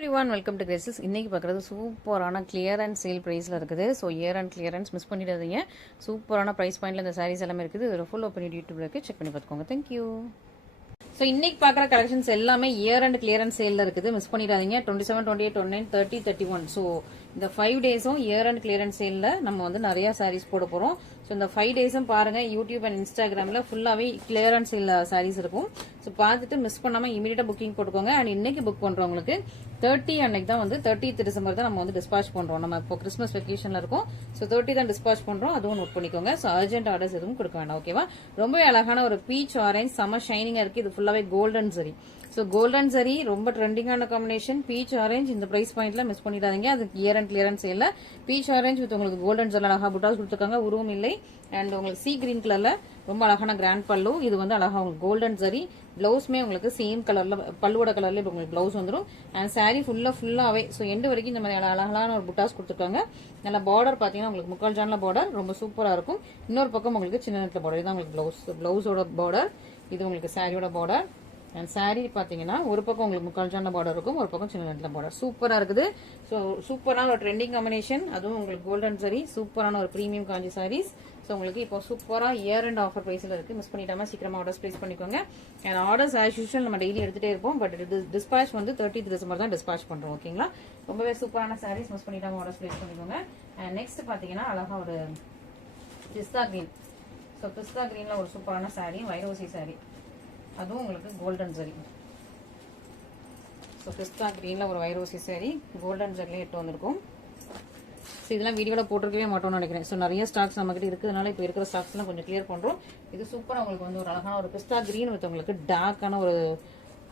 Everyone welcome to Graces. இன்னைக்கு பார்க்குறது சூப்பரான கிளியரன்ஸ் சேல் ப்ரைஸில் இருக்குது. So year and clearance miss பண்ணிடாதீங்க. சூப்பரான ப்ரைஸ் பாயிண்டில் இந்த சாரீஸ் எல்லாமே இருக்குது. இதில் ஃபுல் ஓப்பன் யூடியூப்ல இருக்குது, செக் பண்ணி பார்த்துக்கோங்க. தேங்க்யூ. ஸோ இன்னைக்கு பார்க்குற கலெக்ஷன்ஸ் எல்லாமே இயர் அண்ட் கிளியரன்ஸ் சேலில் இருக்குது, மிஸ் பண்ணிடாதீங்க. 27, 28, 29, 30, 31. ஸோ இந்த 5 டேஸும் இயர் அண்ட் கிளியரன்ஸ் சேலில் நம்ம வந்து நிறைய சாரீஸ் போட போகிறோம். ஸோ இந்த 5 டேஸும் பாருங்க, யூடியூப் அண்ட் இன்ஸ்டாகிராமில் ஃபுல்லாகவே கிளியரன்ஸ் சேல் சாரீஸ் இருக்கும். ஸோ பார்த்துட்டு மிஸ் பண்ணாமல் இமீடியட்டாக புக்கிங் போட்டுக்கோங்க. அண்ட் இன்னைக்கு புக் பண்ணுறவங்களுக்கு 30 அன்னைக்கு தான் வந்து 30th டிசம்பர் தான் நம்ம வந்து டிஸ்பாச் பண்ணுறோம். நம்ம இப்போ கிறிஸ்மஸ் வெக்கேஷனில் இருக்கும். ஸோ 30 தான் டிஸ்பாச் பண்ணுறோம், அதுவும் நோட் பண்ணிக்கோங்க. ஸோ அர்ஜென்ட் ஆர்டர்ஸ் எதுவும் கொடுக்க வேண்டாம், ஓகேவா? ரொம்பவே அழகான ஒரு பீச் ஆரஞ்ச், செம்ம ஷைனிங்காக இருக்குது. இது ஃபுல்லாகவே கோல்டன் சரி. ஸோ கோல்டன் சரி ரொம்ப ட்ரெண்டிங்கான காம்பினேஷன். பீச் ஆரஞ்ச் இந்த பிரைஸ் பாயிண்ட்ல மிஸ் பண்ணிடாதீங்க. அது இயர் அண்ட் கிளியரன்ஸ் சேல்ல பீச் ஆரஞ்ச் வித் உங்களுக்கு கோல்டன் ஜெல் அழகா புட்டாஸ் கொடுத்துருக்காங்க, உருவம் இல்லை. அண்ட் உங்களுக்கு சி கிரீன் கலர்ல ரொம்ப அழகான கிராண்ட் பல்லு. இது வந்து அழகா உங்களுக்கு கோல்டன் சரி. பிளவுஸ்மே உங்களுக்கு சேம் கலர்ல, பல்லுவோட கலர்ல உங்களுக்கு பிளவுஸ் வந்துடும். அண்ட் சாரி ஃபுல்லாவே ஸோ எண்டு வரைக்கும் இந்த மாதிரி அழகான ஒரு புட்டாஸ் கொடுத்துருக்காங்க. நல்ல பார்டர் பாத்தீங்கன்னா உங்களுக்கு முக்கால் ஜான்ல பார்டர் ரொம்ப சூப்பரா இருக்கும். இன்னொரு பக்கம் உங்களுக்கு சின்ன நேரத்தில் பார்டர். இதுதான் உங்களுக்கு பிளவுஸோட பார்டர். இது உங்களுக்கு சாரியோட பார்டர். அண்ட் சாரி பாத்தீங்கன்னா ஒரு பக்கம் உங்களுக்கு முக்கால் ஜான்ல பார்டர் இருக்கும், ஒரு பக்கம் சின்ன நேரத்தில் பார்டர். சூப்பரா இருக்குது. ஸோ சூப்பரான ஒரு ட்ரெண்டிங் காம்பினேஷன். அதுவும் உங்களுக்கு கோல்டன் சரி, சூப்பரான ஒரு பிரீமியம் காஞ்சி சாரீஸ். ஸோ உங்களுக்கு இப்போ சூப்பரா இயர் அண்ட் ஆஃபர் பிரைஸ்ல இருக்கு, மிஸ் பண்ணிட்டாம சீக்கிரமா ஆர்டர்ஸ் பிளேஸ் பண்ணிக்கோங்க. அண்ட் ஆர்டர்ஸ் ஆஸ் யூஷுவல் நம்ம டெய்லி எடுத்துட்டே இருப்போம். பட் டிஸ்பாச் வந்து 30th டிசம்பர் தான் டிஸ்பாச் பண்றோம், ஓகேங்களா? ரொம்பவே சூப்பரான சாரீஸ், மிஸ் பண்ணிட்டாம ஆர்டர்ஸ் பிளேஸ் பண்ணிக்கோங்க. அண்ட் நெக்ஸ்ட் பாத்தீங்கன்னா அழகா ஒரு பிஸ்தா கிரீன். ஸோ பிஸ்தா கிரீன்ல ஒரு சூப்பரான சாரி, வைரோசி சாரி. அதுவும் உங்களுக்கு கோல்டன் ஜரி. ஸோ பிஸ்தா கிரீன்ல ஒரு வைரோசி சாரி கோல்டன் ஜரிலே எட்டு வந்திருக்கும். ஸோ இதெல்லாம் வீடியோவில் போட்டிருக்கவே மாட்டோம்னு நினைக்கிறேன். ஸோ நிறைய ஸ்டாக்ஸ் நம்மகிட்ட இருக்கிறதுனால இப்போ இருக்கிற ஸ்டாக்ஸ்லாம் கொஞ்சம் கிளியர் பண்ணுறோம். இது சூப்பராக உங்களுக்கு வந்து ஒரு அழகான ஒரு பிஸ்தா கிரீன் வித் உங்களுக்கு டார்க்கான ஒரு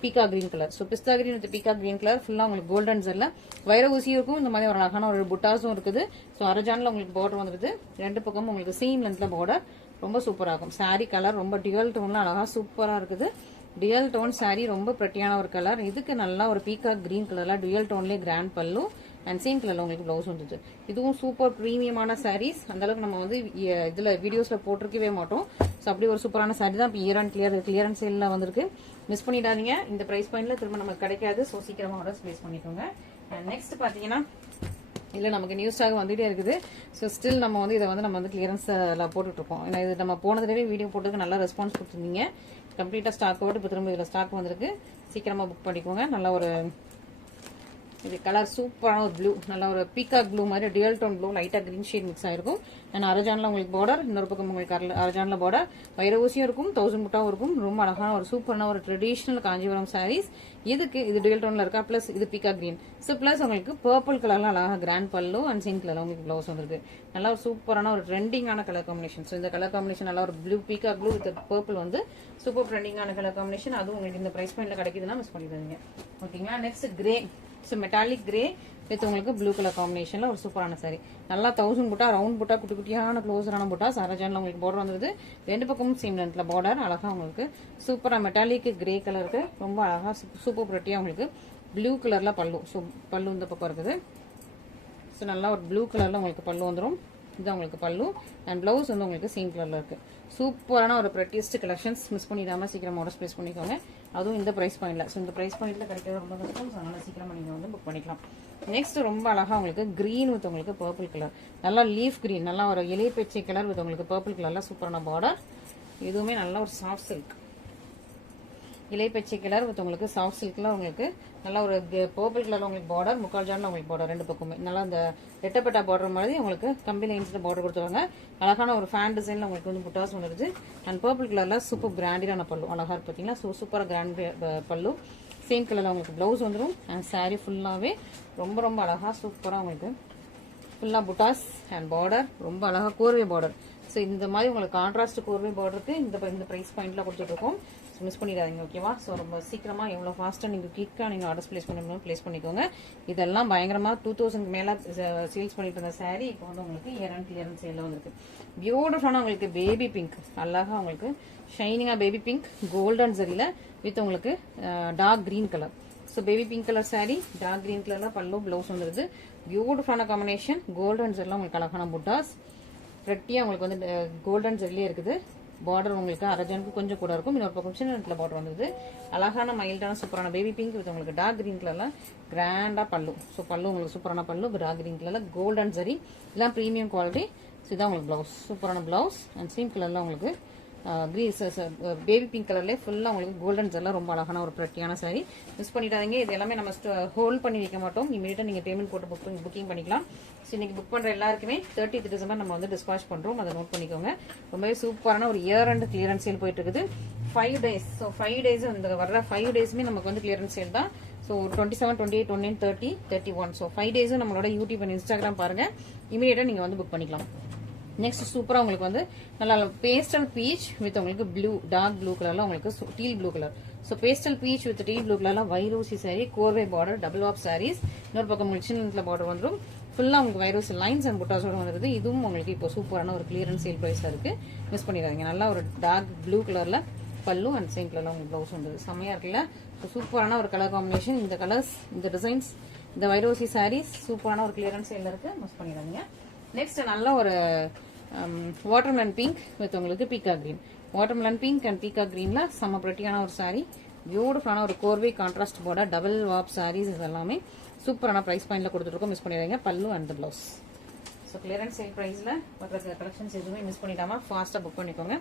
peacock green colour. So pista green with peacock green colour ஃபுல்லாக உங்களுக்கு கோல்டன் ஜரில் வைர ஊசியும் இருக்கும். இந்த மாதிரி ஒரு அழகான ஒரு புட்டாஸும் இருக்குது. ஸோ அரஜானில் உங்களுக்கு பார்டர் வந்துருது. ரெண்டு பக்கமும் உங்களுக்கு சேம் லென்த்ல பார்டர். ரொம்ப சூப்பராக இருக்கும். சாரி கலர் ரொம்ப டியூவல் டோன்ல அழகா சூப்பரா இருக்குது. டியூவல் டோன் சாரி ரொம்ப பிரட்டியான ஒரு கலர். இதுக்கு நல்லா ஒரு பீகாக் கிரீன் கலர்ல டியூவல் டோன்லேயே கிராண்ட் பல்லு அண்ட் சேம் கலர்ல உங்களுக்கு பிளவுஸ் வந்துச்சு. இதுவும் சூப்பர் பிரீமியமான சாரீஸ். அந்த அளவுக்கு நம்ம வந்து இதுல வீடியோஸ்ல போட்டிருக்கவே மாட்டோம். ஸோ அப்படி ஒரு சூப்பரான சாரி தான் இப்போ இயர் அண்ட் கிளியரன்ஸ் சேல்ல வந்திருக்கு. மிஸ் பண்ணிடாதீங்க. இந்த பிரைஸ் பாயிண்ட்ல திரும்ப நமக்கு கிடைக்காது. ஸோ சீக்கிரமா ஆர்டர்ஸ் பிளேஸ் பண்ணிக்கோங்க. அண்ட் நெக்ஸ்ட் பாத்தீங்கன்னா இல்லை நமக்கு நியூ ஸ்டாக் வந்துட்டே இருக்குது. ஸோ ஸ்டில் நம்ம வந்து இதை வந்து நம்ம வந்து கிளியரன்ஸில் போட்டுட்டு இருக்கோம். ஏன்னா இது நம்ம போனதுலேயே வீடியோ போட்டுக்கு நல்லா ரெஸ்பான்ஸ் கொடுத்துருந்தீங்க. கம்ப்ளீட்டாக ஸ்டாக் போட்டு இப்போ திரும்ப இதில் ஸ்டாக் வந்திருக்கு. சீக்கிரமாக புக் பண்ணிக்கோங்க. நல்ல ஒரு இது கலர் சூப்பரான ஒரு ப்ளூ, நல்ல ஒரு பீகாக் ப்ளூ மாதிரி டியூவல் டோன் ப்ளூ, லைட்டாக கிரீன் ஷேட் மிக்ஸ் ஆயிருக்கும். அண்ட் அரஜானில் உங்களுக்கு பார்டர், இன்னொரு பக்கம் உங்களுக்கு அரஜானில் பார்டர், வைர ஊசியும் இருக்கும், 1000 முட்டாவும் இருக்கும். ரொம்ப அழகான ஒரு சூப்பரான ஒரு ட்ரெடிஷனல் காஞ்சிபுரம் சாரீஸ். இதுக்கு இது டியூவல் டோன்ல இருக்கா, பிளஸ் இது பீகாக் கிரீன். ஸோ பிளஸ் உங்களுக்கு பர்பிள் கலர்ல அழகாக கிராண்ட் பல்லு அண்ட் சேம் கலர்ல உங்களுக்கு பிளவுஸ் வந்துருக்கு. நல்லா ஒரு சூப்பரான ஒரு ட்ரெண்டிங்கான கலர் காம்பினேஷன். ஸோ இந்த கலர் காம்பினேஷன் நல்லா ஒரு blue peacock blue with purple வந்து சூப்பர் ட்ரெண்டிங்கான கலர் காம்பினேஷன். அதுவும் உங்களுக்கு இந்த பிரைஸ் பாயிண்ட்ல கிடைக்குதுன்னா மிஸ் பண்ணிடுவீங்க, ஓகேங்களா? Next grey. So metallic grey with உங்களுக்கு ப்ளூ கலர் காம்பினேஷன்ல ஒரு சூப்பரான சாரி. நல்லா 1000 புட்டா, ரவுண்ட் புட்டா, குட்டி குட்டியான க்ளோஸரான புட்டா. அரஜான்ல உங்களுக்கு பார்டர் வந்துருது. ரெண்டு பக்கமும் சேம் லென்த்ல பார்டர். அழகா உங்களுக்கு சூப்பரா மெட்டாலிக் கிரே கலருக்கு ரொம்ப அழகா சூப்பர் பிரிட்டியா உங்களுக்கு ப்ளூ கலர்ல பல்லு. ஸோ பல்லு இந்த பக்கம் இருக்குது. ஸோ நல்லா ஒரு ப்ளூ கலர்ல உங்களுக்கு பல்லு வந்துடும். இது உங்களுக்கு பல்லு அண்ட் பிளவுஸ் வந்து உங்களுக்கு சேம் கலர்ல இருக்கு. சூப்பரான ஒரு பிரெட்டியஸ்ட் கலெக்ஷன்ஸ். மிஸ் பண்ணிடாம சீக்கிரம் ஆர்டர்ஸ் பிளேஸ் பண்ணிக்கோங்க. அதுவும் இந்த பிரைஸ் பாயிண்ட்ல. ஸோ இந்த பிரைஸ் பாயிண்ட்ல கிடைக்கிறது ரொம்ப கஷ்டம். அதனால சீக்கிரமா நீங்க வந்து புக் பண்ணிக்கலாம். நெக்ஸ்ட் ரொம்ப அழகா உங்களுக்கு கிரீன் வித் உங்களுக்கு பர்பிள் கலர், நல்லா லீஃப் கிரீன், நல்லா ஒரு இலை பச்சை கலர் வித் உங்களுக்கு பர்பிள் கலர்ல சூப்பரான பார்டர். இதுவுமே நல்ல ஒரு சாஃப்ட் சில்க், இலை பச்சை கலர் வித் உங்களுக்கு சாஃப்ட் சில்க்ல உங்களுக்கு நல்லா ஒரு பர்பிள் கலர்ல உங்களுக்கு பார்டர், முக்கால் ஜான்ல உங்களுக்கு பார்டர் ரெண்டு பக்கமே நல்லா இந்த ரெட்டப்பட்டா பார்டர் மாதிரி உங்களுக்கு கம்பி லைன்ஸ்ல பார்டர் கொடுத்துருவாங்க. அழகான ஒரு ஃபேன் டிசைன்ல உங்களுக்கு வந்து புட்டாஸ் வந்துருது. அண்ட் பர்பிள் கலர்ல சூப்பர் கிராண்டியான பல்லு அழகா இருக்கு பாத்தீங்களா? சூப்பரா கிராண்ட் பல்லு. சேம் கலர்ல உங்களுக்கு பிளவுஸ் வந்துடும். அண்ட் சாரி ஃபுல்லாவே ரொம்ப ரொம்ப அழகா சூப்பரா உங்களுக்கு ஃபுல்லா புட்டாஸ் அண்ட் பார்டர். ரொம்ப அழகா கோர்வை பார்டர். ஸோ இந்த மாதிரி உங்களுக்கு கான்ட்ராஸ்ட் கோர்வை பார்டருக்கு இந்த பிரைஸ் பாயிண்ட்ல கொடுத்துட்டு இருக்கோம். மிஸ் பண்ணிடாதீங்க, ஓகேவா? ஸோ ரொம்ப சீக்கிரமா எவ்வளோ ஃபாஸ்ட்டாக நீங்கள் குயிக்காக நீங்கள் ஆர்டர்ஸ் பிளேஸ் பண்ணணும் பிளேஸ் பண்ணிக்கோங்க. இதெல்லாம் பயங்கரமாக 2000 மேலே சேல்ஸ் பண்ணிட்டு இருந்த சாரி இப்போ வந்து உங்களுக்கு இயர் அண்ட் கிளியரன்ஸ் சேலில் வந்துருக்கு. பியூட்டிஃபுல்லான உங்களுக்கு பேபி பிங்க், அழகா உங்களுக்கு ஷைனிங்காக பேபி பிங்க் கோல்டன் சரியில் வித் உங்களுக்கு dark green colour. So baby pink colour sari, dark green கலர்ல பல்லு பிளவுஸ் வந்துருது. பியூட்டிஃபுல்லான காம்பினேஷன். கோல்டன் சரியில் உங்களுக்கு அழகான புட்டாஸ், ரெட்டியாக உங்களுக்கு வந்து கோல்டன் ஜெர்லியே இருக்குது. பார்டர் உங்களுக்கு அரஜனுக்கு கொஞ்சம் கூட இருக்கும். இன்னொரு பக்கம் சின்ன பார்டர் வந்தது. அழகான மைல்டான சூப்பரான பேபி பிங்க் வித் உங்களுக்கு டார்க் கிரீன் கலர்ல கிராண்டா பல்லு. ஸோ பல்லு உங்களுக்கு சூப்பரான பல்லு டார்க் கிரீன் கலர்ல கோல்டன் சரி, இதெல்லாம் ப்ரீமியம் குவாலிட்டி. ஸோ இதான் உங்களுக்கு பிளவுஸ், சூப்பரான பிளவுஸ் அண்ட் சேம் கலர்ல உங்களுக்கு பேபி பிங்க் கலர்ல ஃபுல்லா உங்களுக்கு கோல்டன் ஜெல்லாம் ரொம்ப அழகான ஒரு பிரட்டியான சாரி. மிஸ் பண்ணிடாதீங்க. இது எல்லாமே நம்ம ஹோல்ட் பண்ணி வைக்க மாட்டோம். இமீடியட்டா நீங்க பேமெண்ட் போட்டு புக்கிங் பண்ணிக்கலாம். ஸோ இன்னைக்கு புக் பண்ற எல்லாருக்குமே 30th டிசம்பர் நம்ம வந்து டிஸ்பாச் பண்றோம். அதை நோட் பண்ணிக்கோங்க. ரொம்பவே சூப்பரான ஒரு இயர் அண்ட் கிளியரன்ஸ் சேல் போயிட்டு இருக்குது. 5 டேஸ். ஸோ 5 டேஸ் இந்த வர்ற 5 டேஸ்மே நமக்கு வந்து கிளியரன்ஸ் சேல் தான். ஸோ 27, 28, 29, 30, 31. ஸோ 5 டேஸும் நம்மளோட யூடியூப் அண்ட் இன்ஸ்டாகிராம் பாருங்க. இமீடியட்டா நீங்க வந்து புக் பண்ணிக்கலாம். நெக்ஸ்ட் சூப்பரா உங்களுக்கு வந்து நல்லா பேஸ்டல் பீச் வித் உங்களுக்கு ப்ளூ டார்க் ப்ளூ கலர்ல உங்களுக்கு teal blue colour. So pastel peach with teal blue கலர்ல வைரோசி சாரி, கோர்வே பார்டர், டபுள் ஆப் சாரீஸ். இன்னொரு பக்கம் உங்களுக்கு சின்ன பார்டர் வந்துடும். ஃபுல்லா உங்களுக்கு வைரோசி லைன்ஸ் அண்ட் புட்டாஸோட வந்துருது. இதுவும் உங்களுக்கு இப்போ சூப்பரான ஒரு கிளியரன்ஸ் சேல் பிரைஸ்ல இருக்கு. மிஸ் பண்ணிடாதீங்க. நல்லா ஒரு டார்க் ப்ளூ கலர்ல பல்லு அண்ட் சேம் கலர்ல உங்களுக்கு பிளவுஸ் வந்தது. செம்மையா இருக்குல்ல? சூப்பரான ஒரு கலர் காம்பினேஷன். இந்த கலர்ஸ், இந்த டிசைன்ஸ், இந்த வைரோசி சாரீஸ் சூப்பரான ஒரு கிளியரன்ஸ் சேல்ல இருக்கு. மிஸ் பண்ணிடாதீங்க. நெக்ஸ்ட் நல்ல ஒரு வாட்டர்மெலன் பிங்க் வித் உங்களுக்கு peacock green. Watermelon pink and peacock கிரீன்ல செம்ம பிரிட்டியான ஒரு சாரி. பியூட்டிஃபுல்லான ஒரு கோர்வே contrast border, double warp saris. இது எல்லாமே சூப்பரான பிரைஸ் பாயிண்ட்ல கொடுத்துருக்கோம். மிஸ் பண்ணிடுறீங்க. பல்லு and blouse. So clearance sale பிரைஸ்ல மற்ற கலெக்ஷன்ஸ் எதுவுமே மிஸ் பண்ணிடாம ஃபாஸ்டா புக் பண்ணிக்கோங்க.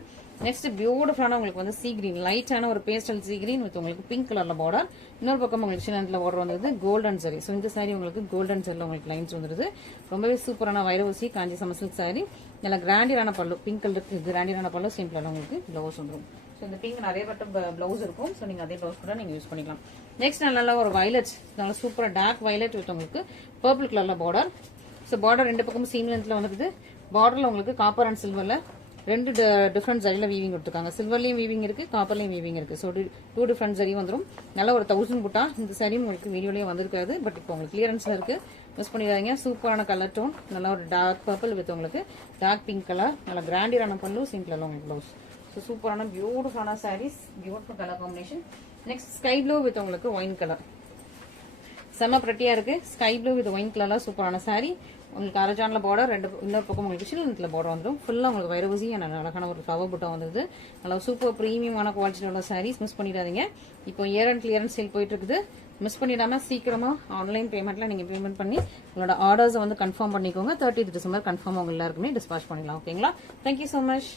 நெக்ஸ்ட் பியூட்டிஃபுல்லான உங்களுக்கு வந்து சீ கிரீன், லைட்டான ஒரு பேஸ்டல் சீ கிரீன் வித் உங்களுக்கு பிங்க் கலர்ல பார்டர். இன்னொரு பக்கம் உங்களுக்கு சின்ன பார்டர் வந்தது கோல்டன் சரி. ஸோ இந்த சாரி உங்களுக்கு கோல்டன் சரில உங்களுக்கு லைன்ஸ் வந்துருது. ரொம்பவே சூப்பரான வைரவசி காஞ்சி சமசில்க் சாரி. நல்லா கிராண்டியரான பல்லு, பிங்க் கலர் கிராண்டியரான பல்லு, சிம்பிளான உங்களுக்கு பிளவுஸ் வந்துடும். ஸோ இந்த பிங்க் நிறைய பட்டம் பிளவுஸ் இருக்கும். ஸோ நீங்க அதே பிளவுஸ் கூட நீங்க யூஸ் பண்ணிக்கலாம். நெக்ஸ்ட் நல்லா ஒரு வயலட், நல்லா சூப்பரா டார்க் வயலட் வித் உங்களுக்கு பர்பிள் கலர்ல பார்டர். ஸோ பார்டர் ரெண்டு பக்கமும் சீம் லென்த்ல வந்துருது. பார்டர்ல உங்களுக்கு காப்பர் அண்ட் சில்வர்ல ரெண்டு டிஃப்ரெண்ட் ஜரியில வீவிங் கொடுத்துருக்காங்க. சில்வர்லயும் வீவிங் இருக்கு, காப்பர்லயும் வீவிங் இருக்கு. ஸோ 2 டிஃப்ரெண்ட் ஜரி வந்துடும். நல்ல ஒரு 1000 புட்டா. இந்த சாரியும் உங்களுக்கு வீடியோலயே வந்திருக்காது, பட் இப்போ உங்களுக்கு கிளியரன்ஸ்ல இருக்கு. மிஸ் பண்ணிடாதீங்க. சூப்பரான கலர் டோன், நல்லா ஒரு டார்க் பர்பிள் வித் உங்களுக்கு டார்க் பிங்க் கலர், நல்லா கிராண்டியரான பல்லு, சிம்பிள் உங்களுக்கு பிளவுஸ். ஸோ சூப்பரான பியூட்டிஃபுல்லான saris, beautiful colour combination. Next sky blue with உங்களுக்கு ஒயின் கலர். செம்ம பிரட்டியா இருக்கு. ஸ்கை ப்ளூ வித் ஒயின் கலர்ல சூப்பரான சாரி. உங்களுக்கு அரஜான்ல பார்டர், இன்னொரு பக்கம் உங்களுக்கு சின்ன பார்டர் வந்துடும். ஃபுல்லா உங்களுக்கு வைரவசி அழகான ஒரு ஃப்ளவர் புட்டா வந்தது. நல்லா சூப்பர் பிரீமியமான குவாலிட்டியில் உள்ள சாரீஸ். மிஸ் பண்ணிடாதீங்க. இப்போ இயர் அண்ட் கிளியரன்ஸ் சேல் போயிட்டு இருக்குது. மிஸ் பண்ணிடாம சீக்கிரமா ஆன்லைன் பேமெண்ட்ல நீங்க பேமெண்ட் பண்ணி உங்களோட ஆர்டர்ஸ் வந்து கன்ஃபார்ம் பண்ணிக்கோங்க. 30th டிசம்பர் கன்ஃபார்ம் உங்க எல்லாருக்குமே டிஸ்பாச் பண்ணிடலாம். ஓகேங்களா? Thank you so much.